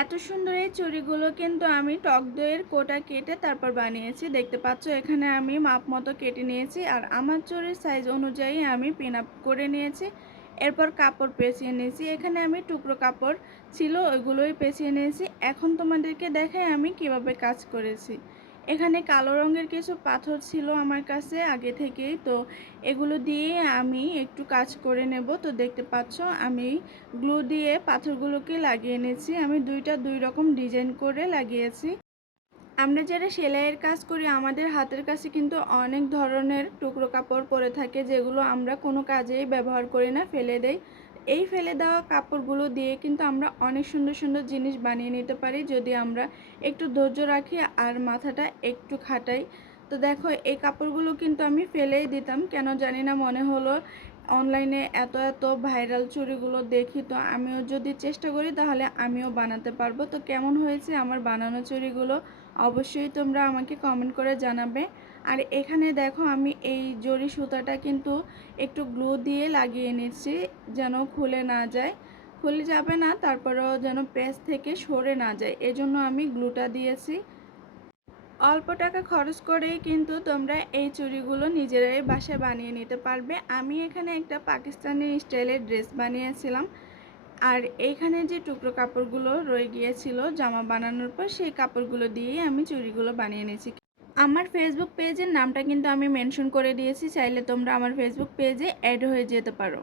এত সুন্দর এই চুড়িগুলো কিন্তু আমি টক দইয়ের কোটা কেটে তারপর বানিয়েছি। দেখতে পাচ্ছ এখানে আমি মাপ মতো কেটে নিয়েছি আর আমার চুড়ির সাইজ অনুযায়ী আমি পিন আপ করে নিয়েছি। এরপর কাপড় পেঁচিয়ে নিয়েছি। এখানে আমি টুকরো কাপড় ছিল ওইগুলোই পেঁচিয়ে নিয়েছি। এখন তোমাদেরকে দেখাই আমি কিভাবে কাজ করেছি। এখানে কালো রঙের কিছু পাথর ছিল আমার কাছে আগে থেকেই, তো এগুলো দিয়ে আমি একটু কাজ করে নেব। তো দেখতে পাচ্ছ আমি গ্লু দিয়ে পাথরগুলোকে লাগিয়ে নিয়েছি। আমি দুইটা দুই রকম ডিজাইন করে লাগিয়েছি। আমরা যারা সেলাইয়ের কাজ করি আমাদের হাতের কাছে কিন্তু অনেক ধরনের টুকরো কাপড় পরে থাকে, যেগুলো আমরা কোনো কাজেই ব্যবহার করি না, ফেলে দেই। এই ফেলে দেওয়া কাপড়গুলো দিয়ে কিন্তু আমরা অনেক সুন্দর সুন্দর জিনিস বানিয়ে নিতে পারি যদি আমরা একটু ধৈর্য রাখি আর মাথাটা একটু খাটাই। তো দেখো এই কাপড়গুলো কিন্তু আমি ফেলেই দিতাম, কেন জানি না, মনে হলো অনলাইনে এত এত ভাইরাল চুড়িগুলো দেখি, তো আমিও যদি চেষ্টা করি তাহলে আমিও বানাতে পারবো। তো কেমন হয়েছে আমার বানানো চুড়িগুলো অবশ্যই তোমরা আমাকে কমেন্ট করে জানাবে। আর এখানে দেখো আমি এই জরি সুতাটা কিন্তু একটু গ্লু দিয়ে লাগিয়ে নিচ্ছি যেন খুলে না যায়, খুলে যাবে না, তারপরেও যেন পেজ থেকে সরে না যায়, এজন্য আমি গ্লুটা দিয়েছি। অল্প টাকা খরচ করেই কিন্তু তোমরা এই চুড়িগুলো নিজেরাই বাসায় বানিয়ে নিতে পারবে। আমি এখানে একটা পাকিস্তানি স্টাইলের ড্রেস বানিয়েছিলাম, আর এইখানে যে টুকরো কাপড়গুলো রয়ে গিয়েছিল জামা বানানোর পর সেই কাপড়গুলো দিয়েই আমি চুড়িগুলো বানিয়ে নিয়েছি। আমার ফেসবুক পেজের নামটা কিন্তু আমি মেনশন করে দিয়েছি, চাইলে তোমরা আমার ফেসবুক পেজে অ্যাড হয়ে যেতে পারো।